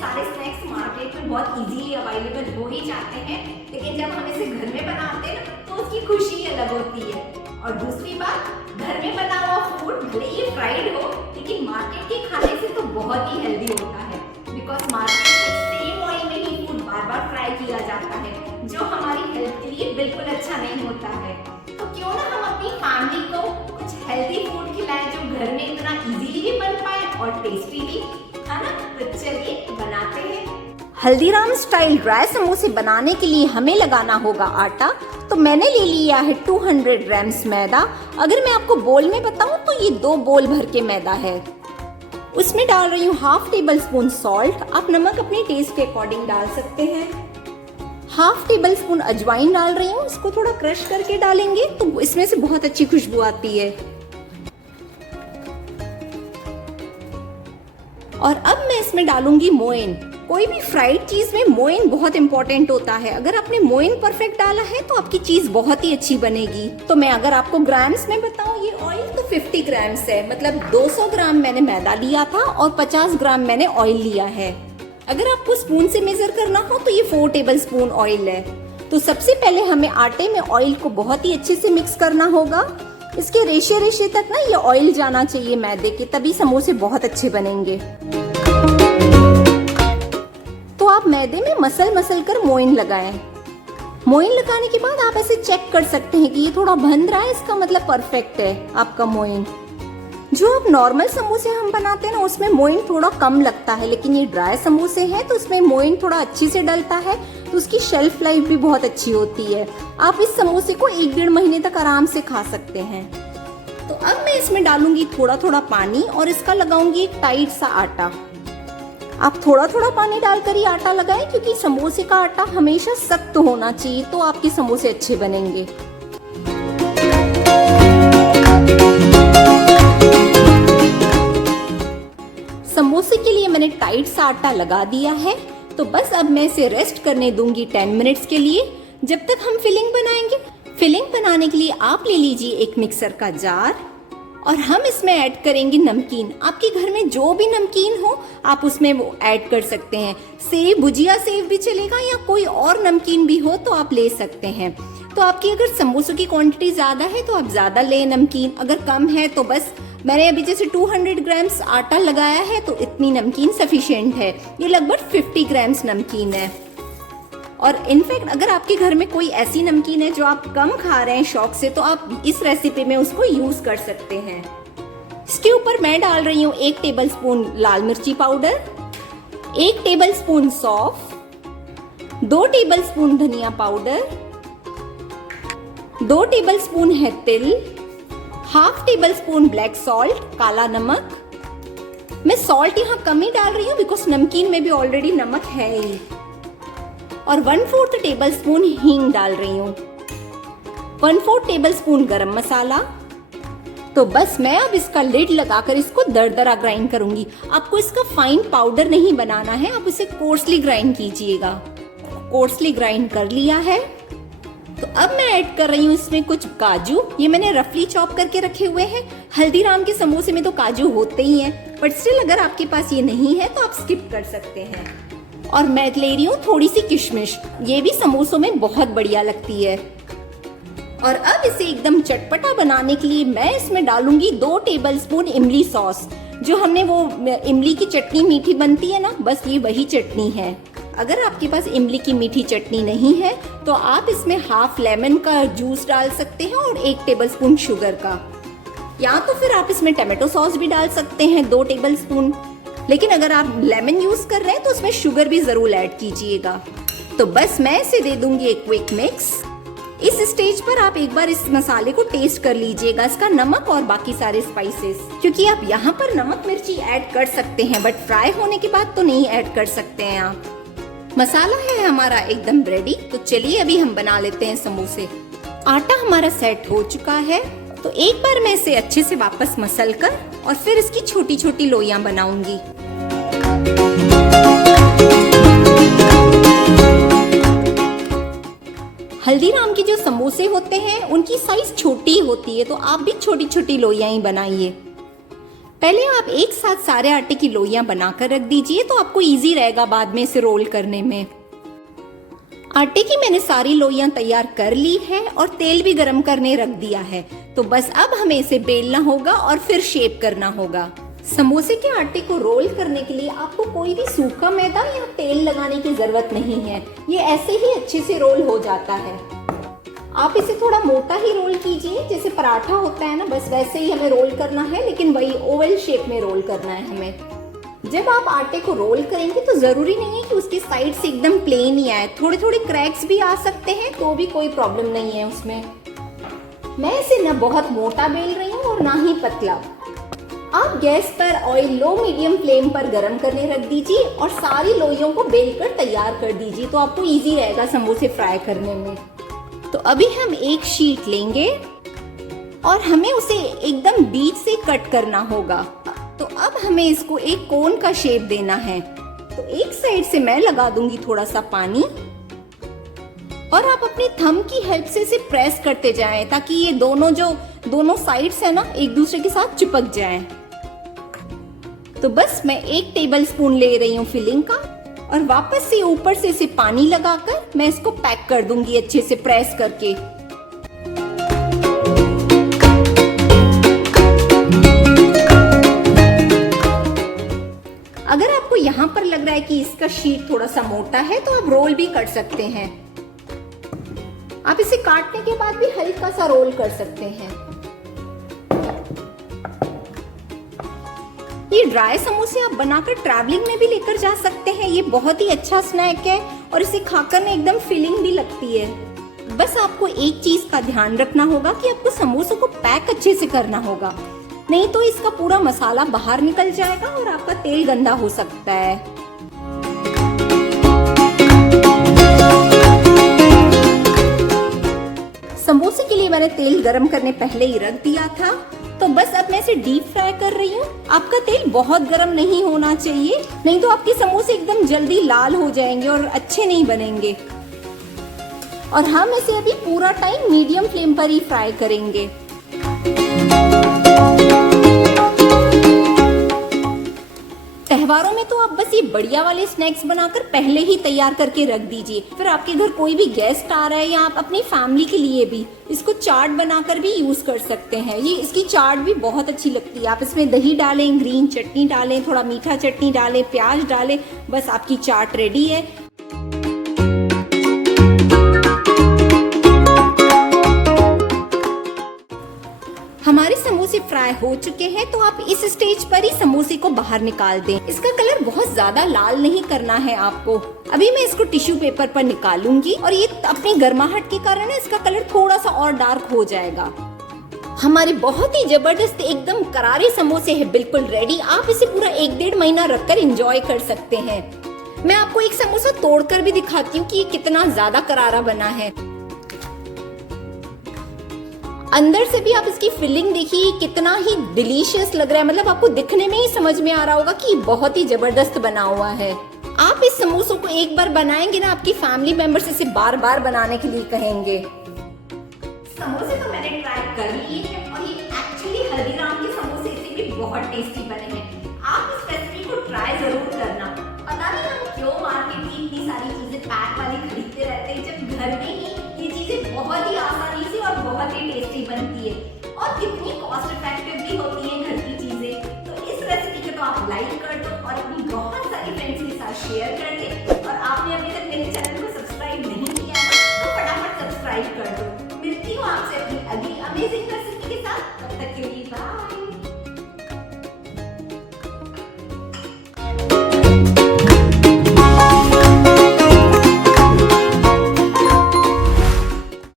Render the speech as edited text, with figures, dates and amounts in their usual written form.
सारे snacks market में बहुत इजीली अवेलेबल हो ही जाते हैं, लेकिन जब हम इसे घर में बनाते हैं ना तो उसकी खुशी अलग होती है। और दूसरी बात, घर में बना हुआ फूड भले ही फ्राइड हो, लेकिन मार्केट के खाने से तो बहुत ही हेल्दी होता है, बिकॉज मार्केट में सेम ऑयल में ही फूड बार बार फ्राई किया जाता है, जो हमारी हेल्थ के लिए बिल्कुल अच्छा नहीं होता है। तो क्यों ना हम अपनी फैमिली को कुछ हेल्दी फूड खिलाएं जो घर में इतना इजीली भी बन पाए और टेस्टी भी, है ना? तो चलिए बनाते हैं। हल्दीराम स्टाइल ड्राई समोसे बनाने के लिए हमें लगाना होगा आटा। तो मैंने ले लिया है 200 ग्राम्स मैदा। अगर मैं आपको बोल में बताऊं तो ये 2 बोल भर के मैदा है। उसमें डाल रही हूँ हाफ टेबल स्पून सॉल्ट। आप नमक अपने टेस्ट के अकॉर्डिंग डाल सकते हैं। हाफ टेबल स्पून अजवाइन डाल रही हूँ। इसको थोड़ा क्रश करके डालेंगे तो इसमें से बहुत अच्छी खुशबू आती है। और अब मैं इसमें डालूंगी मोइन। कोई भी फ्राइड चीज में मोइन बहुत इंपॉर्टेंट होता है। अगर आपने मोइन परफेक्ट डाला है तो आपकी चीज बहुत ही अच्छी बनेगी। तो मैं अगर आपको ग्राम्स में बताऊं, ये ऑयल तो 50 ग्राम्स है, मतलब 200 ग्राम मैंने मैदा लिया था और 50 ग्राम मैंने ऑयल लिया है। अगर आपको स्पून से मेजर करना हो तो ये 4 टेबल स्पून ऑयल है। तो सबसे पहले हमें आटे में ऑयल को बहुत ही अच्छे से मिक्स करना होगा। इसके रेशे रेशे तक ना ये ऑयल जाना चाहिए मैदे के, तभी समोसे बहुत अच्छे बनेंगे। तो आप मैदे में मसल कर मोइन लगाएं। मोइन लगाने के बाद आप ऐसे चेक कर सकते हैं कि ये थोड़ा बंध रहा है, इसका मतलब परफेक्ट है आपका मोइन। जो आप नॉर्मल समोसे हम बनाते हैं ना उसमें मोइन थोड़ा कम लगता है, लेकिन ये ड्राई समोसे हैं तो इसमें मोइन थोड़ा अच्छे से डलता है, तो उसकी शेल्फ लाइफ भी बहुत अच्छी होती है। आप इस समोसे को 1-1.5 महीने तक आराम से खा सकते हैं। तो अब मैं इसमें डालूंगी थोड़ा थोड़ा पानी और इसका लगाऊंगी एक टाइट सा आटा। आप थोड़ा थोड़ा पानी डालकर ही आटा लगाएं, क्योंकि समोसे का आटा हमेशा सख्त होना चाहिए, तो आपके समोसे अच्छे बनेंगे। समोसे के लिए मैंने टाइट सा आटा लगा दिया है। तो बस अब मैं इसे रेस्ट करने दूंगी 10 मिनट्स के लिए, जब तक हम फिलिंग बनाएंगे। फिलिंग बनाने के लिए आप ले लीजिए एक मिक्सर का जार और हम इसमें ऐड करेंगे नमकीन। आपके घर में जो भी नमकीन हो आप उसमें वो ऐड कर सकते हैं। सेव, भुजिया सेव भी चलेगा, या कोई और नमकीन भी हो तो आप ले सकते हैं। तो आपकी अगर समोसों की क्वांटिटी ज्यादा है तो आप ज्यादा लें नमकीन, अगर कम है तो बस मैंने अभी जैसे 200 ग्राम्स आटा लगाया है तो इतनी नमकीन सफिशिएंट है। ये लगभग 50 ग्राम्स नमकीन है। और इनफैक्ट अगर आपके घर में कोई ऐसी नमकीन है जो आप कम खा रहे हैं शौक से, तो आप इस रेसिपी में उसको यूज कर सकते हैं। इसके ऊपर मैं डाल रही हूँ 1 टेबल स्पून लाल मिर्ची पाउडर, 1 टेबल स्पून सौंफ, 2 टेबल स्पून धनिया पाउडर, 2 टेबल स्पून है तिल, half table spoon black salt, काला नमक। मैं सॉल्ट यहाँ कम ही डाल रही हूँ बिकॉज नमकीन में भी ऑलरेडी नमक है ही। और 1/4 टेबल स्पून हींग डाल रही हूँ, 1/4 टेबल स्पून गरम मसाला। तो बस मैं अब इसका लिड लगाकर इसको दरदरा ग्राइंड करूंगी। आपको इसका फाइन पाउडर नहीं बनाना है, आप इसे कोर्सली ग्राइंड कीजिएगा। कोर्सली ग्राइंड कर लिया है। तो अब मैं ऐड कर रही हूँ इसमें कुछ काजू। ये मैंने रफली चॉप करके रखे हुए हैं। हल्दीराम के समोसे में तो काजू होते ही हैं, बट स्टिल अगर आपके पास ये नहीं है तो आप स्किप कर सकते हैं। और मैं ले रही हूँ थोड़ी सी किशमिश, ये भी समोसों में बहुत बढ़िया लगती है। और अब इसे एकदम चटपटा बनाने के लिए मैं इसमें डालूंगी 2 टेबल स्पून इमली सॉस। जो हमने वो इमली की चटनी मीठी बनती है ना, बस ये वही चटनी है। अगर आपके पास इमली की मीठी चटनी नहीं है तो आप इसमें हाफ लेमन का जूस डाल सकते हैं और 1 टेबल स्पून शुगर का, या तो फिर आप इसमें टमाटो सॉस भी डाल सकते हैं 2 टेबल स्पून। लेकिन अगर आप लेमन यूज कर रहे हैं तो उसमें शुगर भी जरूर ऐड कीजिएगा। तो बस मैं इसे दे दूंगी एक क्विक मिक्स। इस स्टेज पर आप एक बार इस मसाले को टेस्ट कर लीजिएगा, इसका नमक और बाकी सारे स्पाइसेस, क्योंकि आप यहाँ पर नमक मिर्ची ऐड कर सकते हैं बट फ्राई होने के बाद तो नहीं ऐड कर सकते हैं आप। मसाला है हमारा एकदम रेडी। तो चलिए अभी हम बना लेते हैं समोसे। आटा हमारा सेट हो चुका है। तो एक बार मैं इसे अच्छे से वापस मसल कर और फिर इसकी छोटी छोटी लोइयां बनाऊंगी। हल्दीराम के जो समोसे होते हैं उनकी साइज छोटी होती है, तो आप भी छोटी छोटी लोइयां ही बनाइए। पहले आप एक साथ सारे आटे की लोइयां बनाकर रख दीजिए तो आपको इजी रहेगा बाद में इसे रोल करने में। आटे की मैंने सारी लोइयां तैयार कर ली है और तेल भी गरम करने रख दिया है। तो बस अब हमें इसे बेलना होगा और फिर शेप करना होगा। समोसे के आटे को रोल करने के लिए आपको कोई भी सूखा मैदा या तेल लगाने की जरूरत नहीं है, ये ऐसे ही अच्छे से रोल हो जाता है। आप इसे थोड़ा मोटा ही रोल कीजिए, जैसे पराठा होता है ना, बस वैसे ही हमें रोल करना है, लेकिन वही ओवल शेप में रोल करना है हमें। जब आप आटे को रोल करेंगे तो जरूरी नहीं है कि उसकी साइड से एकदम प्लेन ही आए, थोड़े थोड़े क्रैक्स भी आ सकते हैं, तो भी कोई प्रॉब्लम नहीं है उसमें। मैं इसे न बहुत मोटा बेल रही हूँ और ना ही पतला। आप गैस पर ऑयल लो मीडियम फ्लेम पर गरम करने रख दीजिए और सारी लोइयों को बेलकर तैयार कर दीजिए, तो आपको इजी रहेगा समोसे फ्राई करने में। तो अभी हम एक शीट लेंगे और हमें उसे एकदम बीच से कट करना होगा। तो अब हमें इसको एक कोन का शेप देना है। तो एक साइड से मैं लगा दूंगी थोड़ा सा पानी और आप अपनी थंब की हेल्प से इसे प्रेस करते जाएं ताकि ये दोनों साइड्स है ना एक दूसरे के साथ चिपक जाएं। तो बस मैं 1 टेबल स्पून ले रही हूँ फिलिंग का और वापस से ऊपर से इसे पानी लगाकर मैं इसको पैक कर दूंगी अच्छे से प्रेस करके। अगर आपको यहाँ पर लग रहा है कि इसका शीट थोड़ा सा मोटा है तो आप रोल भी कर सकते हैं। आप इसे काटने के बाद भी हल्का सा रोल कर सकते हैं। ये ड्राई समोसे आप बनाकर ट्रैवलिंग में भी लेकर जा सकते हैं। ये बहुत ही अच्छा स्नैक है और इसे खाकर ना एकदम फिलिंग भी लगती है। बस आपको एक चीज का ध्यान रखना होगा कि आपको समोसों को पैक अच्छे से करना होगा, नहीं तो इसका पूरा मसाला बाहर निकल जाएगा और आपका तेल गंदा हो सकता है। समोसे के लिए मैंने तेल गरम करने पहले ही रख दिया था। तो बस अब मैं इसे डीप फ्राई कर रही हूँ। आपका तेल बहुत गरम नहीं होना चाहिए, नहीं तो आपके समोसे एकदम जल्दी लाल हो जाएंगे और अच्छे नहीं बनेंगे। और हम इसे अभी पूरा टाइम मीडियम फ्लेम पर ही फ्राई करेंगे। त्योहारों में तो आप बस ये बढ़िया वाले स्नैक्स बनाकर पहले ही तैयार करके रख दीजिए, फिर आपके घर कोई भी गेस्ट आ रहा है या आप अपनी फैमिली के लिए भी इसको चाट बनाकर भी यूज कर सकते हैं। ये इसकी चाट भी बहुत अच्छी लगती है। आप इसमें दही डालें, ग्रीन चटनी डालें, थोड़ा मीठा चटनी डालें, प्याज डालें, बस आपकी चाट रेडी है। हमारे समोसे फ्राई हो चुके हैं, तो आप इस स्टेज पर ही समोसे को बाहर निकाल दें। इसका कलर बहुत ज्यादा लाल नहीं करना है आपको। अभी मैं इसको टिश्यू पेपर पर निकालूंगी और ये अपनी गर्माहट के कारण इसका कलर थोड़ा सा और डार्क हो जाएगा। हमारे बहुत ही जबरदस्त एकदम करारे समोसे है बिल्कुल रेडी। आप इसे पूरा 1-1.5 महीना रखकर एंजॉय कर सकते हैं। मैं आपको एक समोसा तोड़कर भी दिखाती हूँ कि ये कितना ज्यादा करारा बना है। अंदर से भी आप इसकी फिलिंग देखिए, कितना ही डिलीशियस लग रहा है। मतलब आपको दिखने में ही समझ में आ रहा होगा कि बहुत ही जबरदस्त बना हुआ है। आप इस समोसों को एक बार बनाएंगे ना, आपकी फैमिली मेंबर्स इसे बार बार बनाने के लिए कहेंगे। समोसे तो मैंने ट्राई कर लिए हैं और ये एक्चुअली हल्दीराम के समोसे से भी बहुत टेस्टी बने हैं। आप इस रेसिपी को ट्राई जरूर करना। पता नहीं हम क्यों मार्केट में इतनी सारी चीजें पैक वाली खरीदते रहते हैं, जब घर में ही ये चीजें बहुत ही आसानी से और बहुत ही टेस्टी बनती है और कितनी कॉस्ट इफेक्टिव भी होती है घर की चीजें। तो इस रेसिपी को तो आप लाइक कर दो और अपनी बहुत सारी फ्रेंड्स के साथ शेयर कर दे। और आपने अभी तक मेरे चैनल को सब्सक्राइब नहीं किया है तो फटाफट सब्सक्राइब कर दो। मिलती हूँ आपसे अपनी अगली अमेजिंग रेसिपी के साथ। तब तक के लिए बाय।